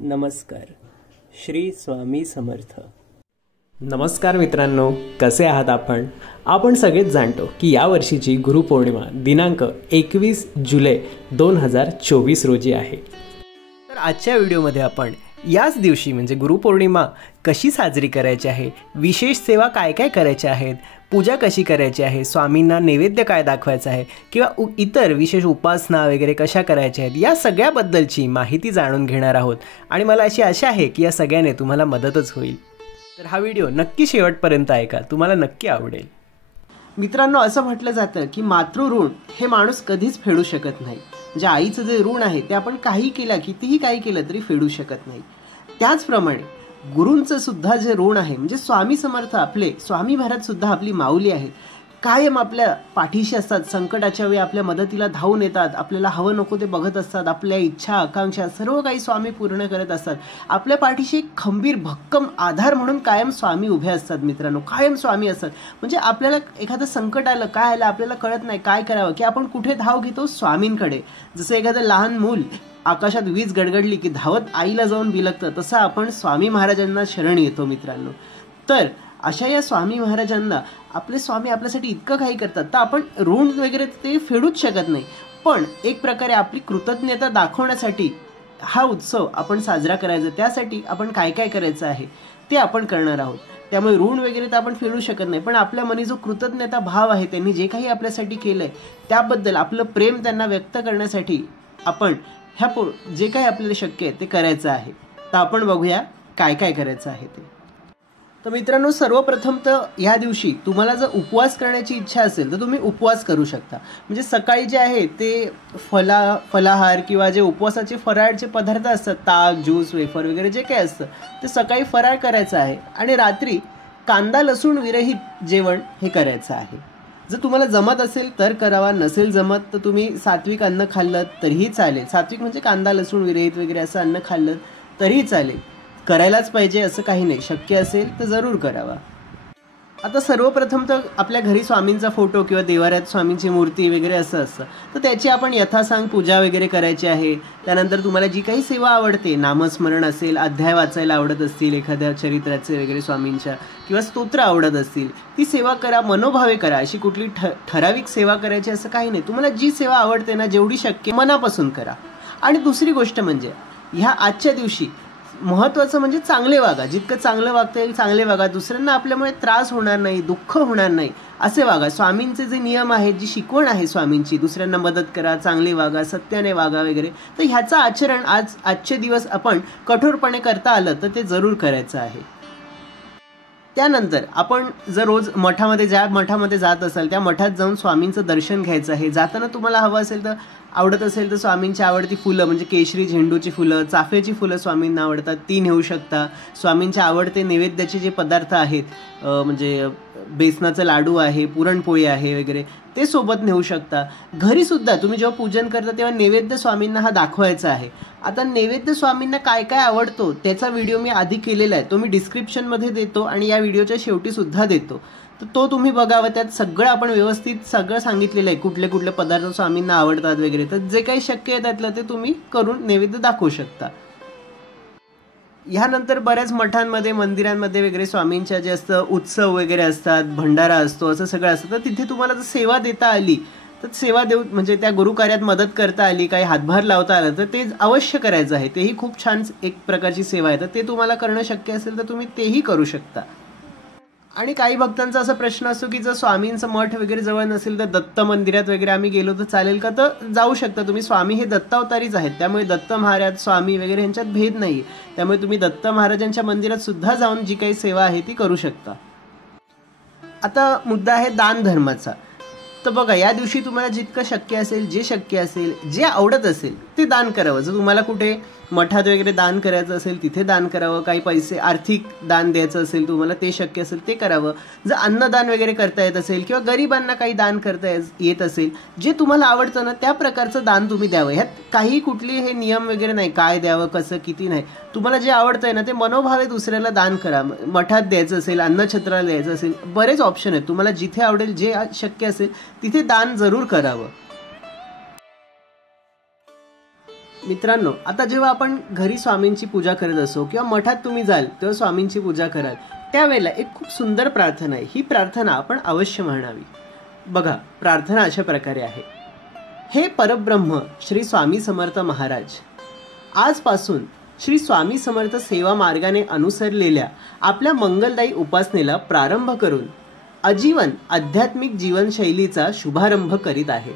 नमस्कार. श्री स्वामी समर्थ. नमस्कार मित्रांनो, कसे आहात आपण सगळेच जाणतो की या वर्षीची गुरुपौर्णिमा दिनांक 21 जुलै 2024 रोजी आहे. तर आजच्या व्हिडिओमध्ये आपण याच दिवशी म्हणजे गुरुपौर्णिमा कशी साजरी करायची आहे, विशेष सेवा काय काय करायच्या आहेत, पूजा कशी करायची आहे, स्वामींना नैवेद्य काय दाखवायचं आहे किंवा इतर विशेष उपासना वगैरे कशा करायच्या आहेत, या सगळ्याबद्दलची माहिती जाणून घेणार आहोत. आणि मला अशी आशा आहे की या सगळ्याने तुम्हाला मदतच होईल. तर हा व्हिडिओ नक्की शेवटपर्यंत ऐका, तुम्हाला नक्की आवडेल. मित्रांनो, असं म्हटलं जातं की मातृऋण हे माणूस कधीच फेडू शकत नाही. म्हणजे आईचं जे ऋण आहे ते आपण काही केलं, कितीही काही केलं तरी फेडू शकत नाही. त्याचप्रमाणे गुरूंचं सुद्धा जे ऋण आहे, म्हणजे स्वामी समर्थ आपले स्वामी महाराज सुद्धा आपली माऊली आहेत. कायम आपल्या पाठीशी असतात, संकटाच्या वेळी आपल्या मदतीला धावून येतात, आपल्याला हवं नको ते बघत असतात, आपल्या इच्छा आकांक्षा सर्व काही स्वामी पूर्ण करत असतात. आपल्या पाठीशी एक खंबीर भक्कम आधार म्हणून कायम स्वामी उभे असतात. मित्रांनो, कायम स्वामी असतात. म्हणजे आपल्याला एखादं संकट आलं, काय आलं आपल्याला कळत नाही काय करावं, की आपण कुठे धाव घेतो? स्वामींकडे. जसं एखादं लहान मूल आकाशात वीज गडगडली की धावत आईला जाऊन बिलगतं, तसं आपण स्वामी महाराजांना शरण येतो. मित्रांनो, तर अशा या स्वामी महाराजांना आपले स्वामी आपल्यासाठी इतकं काही करतात, तर आपण ऋण वगैरे ते फेडूच शकत नाही. पण एक प्रकारे आपली कृतज्ञता दाखवण्यासाठी हा उत्सव आपण साजरा करायचा. त्यासाठी आपण काय काय करायचं आहे ते आपण करणार आहोत. त्यामुळे ऋण वगैरे तर आपण फेडू शकत नाही, पण आपल्या मनी जो कृतज्ञता भाव आहे, त्यांनी जे काही आपल्यासाठी केलंय त्याबद्दल आपलं प्रेम त्यांना व्यक्त करण्यासाठी आपण जे काही आपल्याला शक्य आहे ते करायचं आहे. तर आपण बघूया काय काय करायचं आहे ते. तर मित्रांनो, सर्वप्रथम तर ह्या दिवशी तुम्हाला जर उपवास करण्याची इच्छा असेल तर तुम्ही उपवास करू शकता. म्हणजे सकाळी जे आहे ते फलाहार किंवा जे उपवासाचे फराळचे पदार्थ असतात, ताक, ज्यूस, वेफर वगैरे जे काही असतं ते सकाळी फराळ करायचं आहे आणि रात्री कांदा लसूण विरहित जेवण हे करायचं आहे. जर तुम्हाला जमत असेल तर करावा, नसेल जमत तर तुम्ही सात्विक अन्न खाल्लं तरीही चालेल. सात्विक म्हणजे कांदा लसूण विरहित वगैरे असं अन्न खाल्लं तरीही चालेल. करायलाच पाहिजे असं काही नाही, शक्य असेल तर जरूर करावा. आता सर्वप्रथम तर आपल्या घरी स्वामींचा फोटो किंवा देवाऱ्यात स्वामींची मूर्ती वगैरे असं असतं, तर त्याची आपण यथासांग पूजा वगैरे करायची आहे. त्यानंतर तुम्हाला जी काही सेवा आवडते, नामस्मरण असेल, अध्याय वाचायला आवडत असतील, एखाद्या चरित्राचे वगैरे स्वामींच्या किंवा स्तोत्र आवडत असतील, ती सेवा करा, मनोभावे करा. अशी कुठली ठराविक सेवा करायची असं काही नाही. तुम्हाला जी सेवा आवडते ना, जेवढी शक्य मनापासून करा. आणि दुसरी गोष्ट म्हणजे ह्या आजच्या दिवशी महत्त्वाचं म्हणजे चांगले वागा. जितकं चांगलं वागता येईल चांगले वागा. दुसऱ्यांना आपल्यामुळे त्रास होणार नाही, दुःख होणार नाही असे वागा. स्वामींचे जे नियम आहेत, जी शिकवण आहे स्वामींची, दुसऱ्यांना मदत करा, चांगले वागा, सत्याने वागा वगैरे, तर ह्याचं आचरण आजचे दिवस आपण कठोरपणे करता आलं तर ते जरूर करायचं आहे. त्यानंतर आपण जर रोज ज्या मठामध्ये जात असाल त्या मठात जाऊन स्वामींचं दर्शन घ्यायचं आहे. जाताना तुम्हाला हवं असेल तर, आवडत असेल तर स्वामींची आवडती फुलं म्हणजे केशरी, झेंडूची फुलं, चाफ्याची फुलं स्वामींना आवडतात ती नेऊ शकता. स्वामींचे आवडते नैवेद्याचे जे पदार्थ आहेत, म्हणजे बेसनाचं लाडू आहे, पुरणपोळी आहे वगैरे, ते सोबत नेऊ शकता. घरी सुद्धा तुम्ही जेव्हा पूजन करता तेव्हा नैवेद्य स्वामींना हा दाखवायचा आहे. आता नैवेद्य स्वामींना काय काय आवडतो त्याचा व्हिडिओ मी आधी केलेला आहे, तो मी डिस्क्रिप्शनमध्ये देतो आणि या व्हिडिओच्या शेवटी सुद्धा देतो. तर तो तुम्ही बघावा. त्यात सगळं आपण व्यवस्थित सगळं सांगितलेलं आहे, कुठले कुठले पदार्थ स्वामींना आवडतात वगैरे. तर जे काही शक्य आहे त्यातलं ते तुम्ही करून नैवेद्य दाखवू शकता. ह्यानंतर बऱ्याच मठांमध्ये, मंदिरांमध्ये वगैरे स्वामींच्या जे असतं उत्सव वगैरे असतात, भंडारा असतो, असं सगळं असतं. तर तिथे तुम्हाला जर सेवा देता आली तर सेवा देऊ म्हणजे त्या गुरुकार्यात मदत करता आली, काही हातभार लावता आला तर ते अवश्य करायचं आहे. तेही खूप छान एक प्रकारची सेवा आहे. तर ते तुम्हाला करणं शक्य असेल तर तुम्ही तेही करू शकता. आणि काही भक्तांचा असा प्रश्न असतो की जर स्वामींचं मठ वगैरे जवळ नसेल तर दत्त मंदिरात वगैरे आम्ही गेलो तर चालेल का? तर जाऊ शकता तुम्ही. स्वामी हे दत्तावतारीच आहेत, त्यामुळे दत्त महाराज स्वामी वगैरे यांच्यात भेद नाही. त्यामुळे तुम्ही दत्त महाराजांच्या मंदिरात सुद्धा जाऊन जी काही सेवा आहे ती करू शकता. आता मुद्दा आहे दान धर्माचा. तर बघा, या दिवशी तुम्हाला जितकं शक्य असेल, जे शक्य असेल, जे आवडत असेल ते दान करावं. जर तुम्हाला कुठे मठात वगैरे दान करायचं असेल तिथे दान करावं. काही पैसे आर्थिक दान द्यायचं असेल तुम्हाला, ते शक्य असेल ते करावं. जर अन्नदान वगैरे करता येत असेल किंवा गरिबांना काही दान करता येत असेल, जे तुम्हाला आवडतं ना त्या प्रकारचं दान तुम्ही द्यावं. ह्यात काही कुठली हे नियम वगैरे नाही, काय द्यावं, कसं, किती नाही. तुम्हाला जे आवडतंय ना ते मनोभावे दुसऱ्याला दान करा. मठात द्यायचं असेल, अन्नछत्राला द्यायचं असेल, बरेच ऑप्शन आहेत. तुम्हाला जिथे आवडेल, जे शक्य असेल तिथे दान जरूर करावं. मित्रांनो, आता जेव्हा आपण घरी स्वामींची पूजा करत असो किंवा मठात तुम्ही जाल तेव्हा स्वामींची पूजा कराल, त्यावेळेला एक खूप सुंदर प्रार्थना आहे. ही प्रार्थना आपण अवश्य म्हणावी. बघा, प्रार्थना अशा प्रकारे आहे. हे परब्रह्म श्री स्वामी समर्थ महाराज, आजपासून श्री स्वामी समर्थ सेवा मार्गाने अनुसरलेल्या आपल्या मंगलदायी उपासनेला प्रारंभ करून आजीवन आध्यात्मिक जीवनशैलीचा शुभारंभ करीत आहे.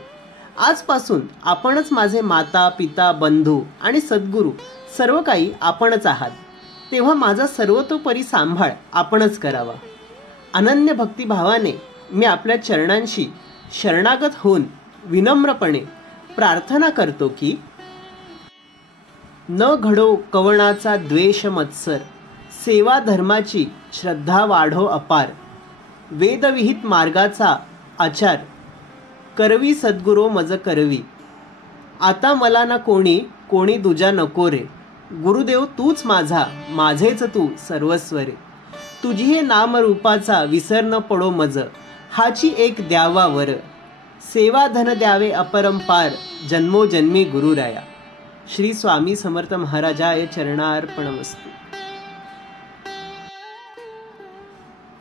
आजपासून आपणच माझे माता, पिता, बंधू आणि सद्गुरू सर्व काही आपणच आहात. तेव्हा माझा सर्वतोपरी सांभाळ आपणच करावा. अनन्य भक्तिभावाने मी आपल्या चरणांशी शरणागत होऊन विनम्रपणे प्रार्थना करतो की न घडो कवणाचा द्वेष मत्सर, सेवा धर्माची श्रद्धा वाढो अपार, वेदविहित मार्गाचा आचार करवी सद्गुरो मज करवी. आता मला ना कोणी, कोणी दुजा नको रे. गुरुदेव तूच माझा, माझेच तू सर्वस्व रे. तुझी हे नामरूपाचा विसर न पडो मज, हाची एक द्यावा वर. सेवा धन द्यावे अपरंपार, जन्मोजन्मी गुरुराया. श्री स्वामी समर्थ महाराजाय चरणार्पणमस्तु.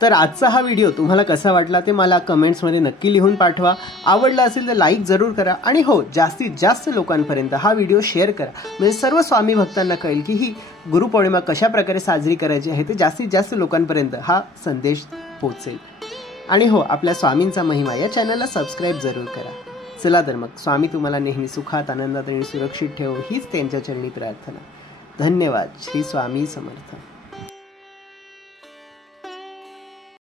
तर आजचा हा व्हिडिओ तुम्हाला कसा वाटला ते मला कमेंट्समध्ये नक्की लिहून पाठवा. आवडला असेल तर लाईक जरूर करा आणि हो, जास्तीत जास्त लोकांपर्यंत हा व्हिडिओ शेअर करा, म्हणजे सर्व स्वामी भक्तांना कळेल की ही गुरुपौर्णिमा कशा प्रकारे साजरी करायची आहे. ते जास्तीत जास्त लोकांपर्यंत हा संदेश पोहोचेल. आणि हो, आपल्या स्वामींचा महिमा या चॅनलला सबस्क्राईब जरूर करा. चला तर मग, स्वामी तुम्हाला नेहमी सुखात, आनंदात आणि सुरक्षित ठेवो हीच त्यांच्या चरणी प्रार्थना. धन्यवाद. श्री स्वामी समर्थ.